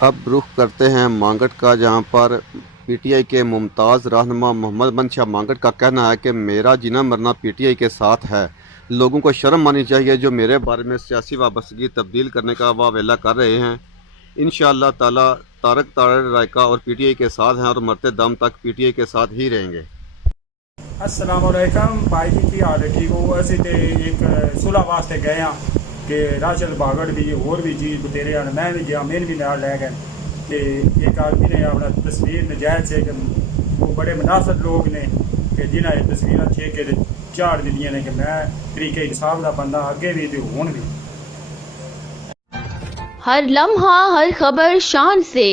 اب رخ کرتے ہیں مانگٹ کا، جہاں پر پی ٹی آئی کے ممتاز رہنما محمد من شاہ مانگٹ کا کہنا ہے کہ میرا جینا مرنا پی ٹی آئی کے ساتھ ہے، لوگوں کو شرم آنی چاہیے جو میرے بارے میں سیاسی وابستگی تبدیل کرنے کا واویلا کر رہے ہیں۔ انشاءاللہ تعالی طارق طاہر رائکا اور پی ٹی آئی کے ساتھ ہیں اور مرتے دم تک پی ٹی آئی کے ساتھ ہی رہیں گے۔ السلام علیکم بھائی جی، کی حال ہے؟ ٹھیک ہو؟ اسی تے ایک صلح واسطے گئے ہاں کہ راشد باغڑ بھی اور بھی چیز بتیرے ہیں، میں بھی گیا، میرے بھی نال لے گئے کہ ایک آدمی نے اپنا تصویر نجائز سے کہ وہ بڑے مناسب لوگ نے کہ جنہیں یہ تصویریں ٹھیکے تے چاڑ دیتی نے کہ میں طریقے انصاف کا بندہ اگے بھی تے ہون بھی۔ ہر لمحہ ہر خبر شان سے